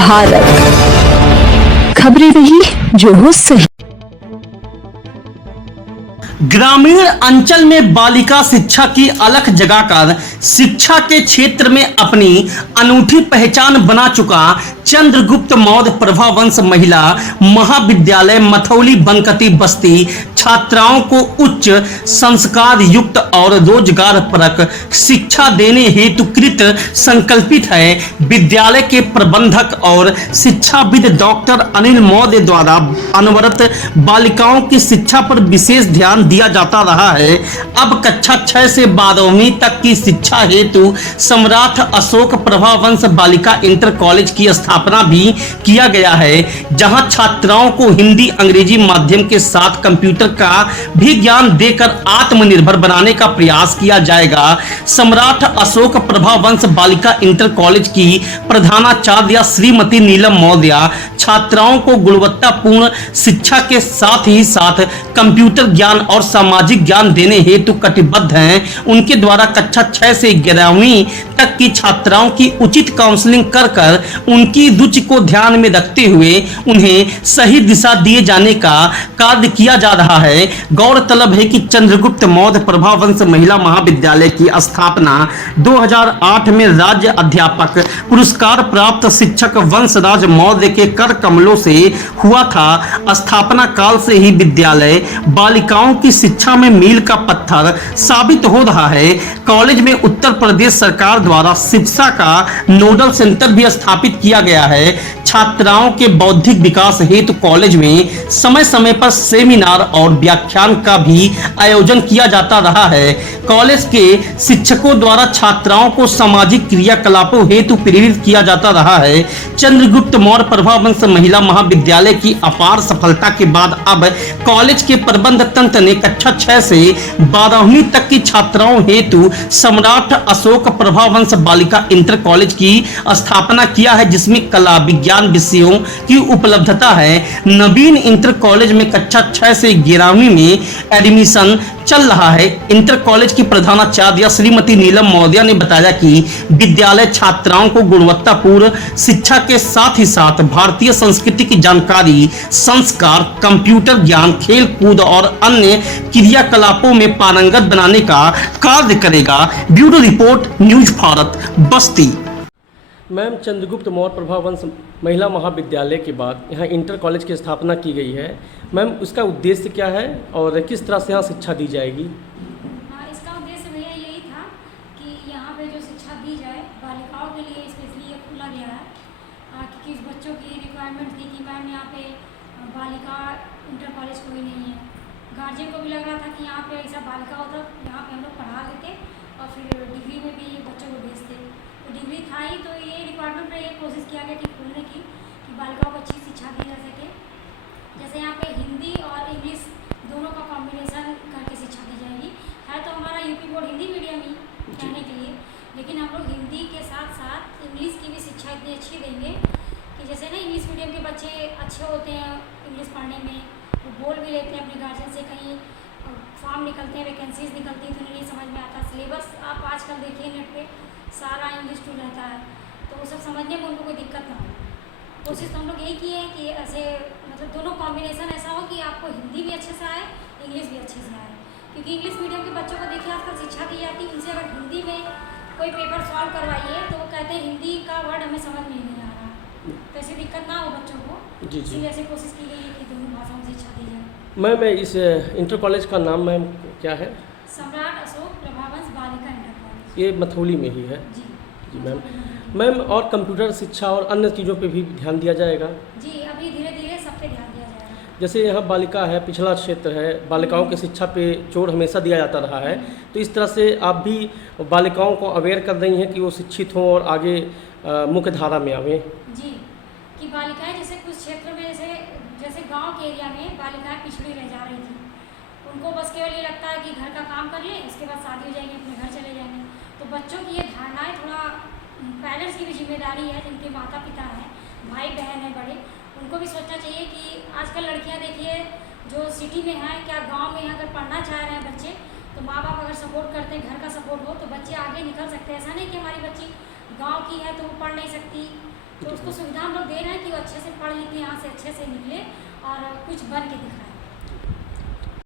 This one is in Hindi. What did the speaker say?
भारत, खबरें वही जो हो सही। ग्रामीण अंचल में बालिका शिक्षा की अलख जगाकर शिक्षा के क्षेत्र में अपनी अनूठी पहचान बना चुका चंद्रगुप्त मौर्य प्रभावंश महिला महाविद्यालय मथौली बनकटी बस्ती छात्राओं को उच्च संस्कार युक्त और रोजगार परक शिक्षा देने हेतु कृत संकल्पित है। विद्यालय के प्रबंधक और शिक्षाविद डॉक्टर अनिल मौर्य द्वारा अनवरत बालिकाओं की शिक्षा पर विशेष ध्यान दिया जाता रहा है। अब कक्षा 6 से 12वीं तक की शिक्षा हेतु सम्राट अशोक प्रभावंश बालिका इंटर कॉलेज की स्थापना भी किया गया है, जहां छात्राओं को हिंदी अंग्रेजी माध्यम के साथ कंप्यूटर का भी ज्ञान देकर आत्मनिर्भर बनाने का प्रयास किया जाएगा। सम्राट अशोक प्रभावंश बालिका इंटर कॉलेज की प्रधानाचार्य श्रीमती नीलम मौर्य छात्राओं को गुणवत्तापूर्ण शिक्षा के साथ ही साथ कंप्यूटर ज्ञान और सामाजिक ज्ञान देने हेतु कटिबद्ध हैं। उनके द्वारा कक्षा 6 से 11वीं तक की छात्राओं की उचित काउंसलिंग कर उनकी रुचि को ध्यान में रखते हुए उन्हें सही दिशा दिए जाने का कार्य किया जा रहा है। गौरतलब है कि चंद्रगुप्त मौर्य प्रभावंश महिला महाविद्यालय की स्थापना 2008 में राज्य अध्यापक पुरस्कार प्राप्त शिक्षक वंशराज मौर्य के कर कमलों से हुआ था। स्थापना काल से ही विद्यालय बालिकाओं की शिक्षा में मील का पत्थर साबित हो रहा है। कॉलेज में उत्तर प्रदेश सरकार द्वारा शिक्षा का नोडल सेंटर भी स्थापित किया गया है। छात्राओं के बौद्धिक विकास हेतु कॉलेज में समय समय पर सेमिनार और व्याख्यान का भी आयोजन किया जाता रहा है। कॉलेज के शिक्षकों द्वारा छात्राओं को सामाजिक क्रियाकलापों हेतु प्रेरित किया जाता रहा है। चंद्रगुप्त मौर्य प्रभावंश महिला महाविद्यालय की अपार सफलता के बाद अब कॉलेज के प्रबंध तंत्र ने कक्षा 6 से 12वीं तक की छात्राओं हेतु सम्राट अशोक प्रभावंश बालिका इंटर कॉलेज की स्थापना किया है, जिसमें कला विज्ञान विषयों की उपलब्धता है। नवीन इंटर कॉलेज में कक्षा 6 से 11वीं में एडमिशन चल रहा है। इंटर कॉलेज की प्रधानाचार्य श्रीमती नीलम मौर्य ने बताया कि विद्यालय छात्राओं को गुणवत्तापूर्ण शिक्षा के साथ ही साथ भारतीय संस्कृति की जानकारी, संस्कार, कंप्यूटर ज्ञान, खेल कूद और अन्य क्रियाकलापों में पारंगत बनाने का कार्य करेगा। ब्यूरो रिपोर्ट, न्यूज भारत, बस्ती। मैम, चंद्रगुप्त मौर्य प्रभावंश महिला महाविद्यालय के बाद यहाँ इंटर कॉलेज की स्थापना की गई है। मैम, उसका उद्देश्य क्या है और किस तरह से यहाँ शिक्षा दी जाएगी? इसका उद्देश्य भैया यही था कि यहाँ पे जो शिक्षा दी जाए बालिकाओं के लिए स्पेशली ये खोला गया है, क्योंकि बच्चों की रिक्वायरमेंट थी कि मैम यहाँ पे बालिका इंटर कॉलेज कोई नहीं है। गार्जियन को भी लग रहा था कि यहाँ पे ऐसा बालिका होता, यहाँ पे हम लोग पढ़ा लेते और फिर डिग्री में भी बच्चों को भेजते। तो डिग्री था ही, तो ये डिपार्टमेंट में ये कोशिश किया गया कि खोलने की, कि बालिकाओं को अच्छी शिक्षा दी जा सके। जैसे यहाँ पे हिंदी और इंग्लिश दोनों का कॉम्बिनेशन करके शिक्षा दी जाएगी। है तो हमारा यूपी बोर्ड हिंदी मीडियम ही कहने के लिए, लेकिन हम लोग हिंदी के साथ साथ इंग्लिश की भी शिक्षा इतनी अच्छी देंगे कि जैसे ना इंग्लिश मीडियम के बच्चे अच्छे होते हैं इंग्लिश पढ़ने में, वो बोल भी लेते हैं अपने गार्जियन से, कहीं फॉर्म निकलते हैं, वैकेंसीज निकलती हैं तो उन्हें नहीं समझ में आता। सिलेबस आप आजकल देखिए नेट पे सारा इंग्लिश टू रहता है, तो वो सब समझने में उनको कोई दिक्कत ना हो। कोशिश तो हम लोग यही की है कि ऐसे मतलब दोनों कॉम्बिनेशन ऐसा हो कि आपको हिंदी भी अच्छे से आए, इंग्लिश भी अच्छे से आए। क्योंकि इंग्लिश मीडियम के बच्चों को देखिए आजकल शिक्षा दी जाती है, उनसे अगर हिंदी में कोई पेपर सॉल्व करवाइए तो वो कहते हैं हिंदी का वर्ड हमें समझ में नहीं आ रहा, तो ऐसी दिक्कत ना हो बच्चों को। इसलिए ऐसे कोशिश की गई है कि दोनों भाषाओं में शिक्षा दी जाए। मैम, इस इंटर कॉलेज का नाम मैम क्या है? सम्राट अशोक प्रभावंश बालिका इंटर कॉलेज। ये मथौली में ही है? जी मैम। मैम, और कंप्यूटर शिक्षा और अन्य चीज़ों पे भी ध्यान दिया जाएगा? जी, अभी धीरे धीरे सब पे ध्यान दिया जाएगा। जैसे यहाँ बालिका है, पिछड़ा क्षेत्र है, बालिकाओं की शिक्षा पे जोर हमेशा दिया जाता रहा है, तो इस तरह से आप भी बालिकाओं को अवेयर कर रही हैं कि वो शिक्षित हों और आगे मुख्य धारा में आवें? जी, कि बालिकाएं जैसे कुछ क्षेत्र में जैसे गांव के एरिया में बालिकाएं पिछड़ी रह जा रही थी, उनको बस केवल ये लगता है कि घर का काम कर लें, इसके बाद शादी हो जाएगी, अपने घर चले जाएंगे। तो बच्चों की ये धारणाएं, थोड़ा पेरेंट्स की भी जिम्मेदारी है, जिनके माता पिता हैं, भाई बहन हैं बड़े, उनको भी सोचना चाहिए कि आजकल लड़कियां देखिए जो सिटी में हैं, क्या गांव में अगर पढ़ना चाह रहे हैं बच्चे, तो माँ बाप अगर सपोर्ट करते हैं, घर का सपोर्ट हो, तो बच्चे आगे निकल सकते हैं। ऐसा नहीं कि हमारी बच्ची गांव की है तो वो पढ़ नहीं सकती, तो उसको सुविधा हम लोग दे रहे हैं कि वो अच्छे से पढ़ लिख के यहाँ से अच्छे से निकले और कुछ बन के दिखाए।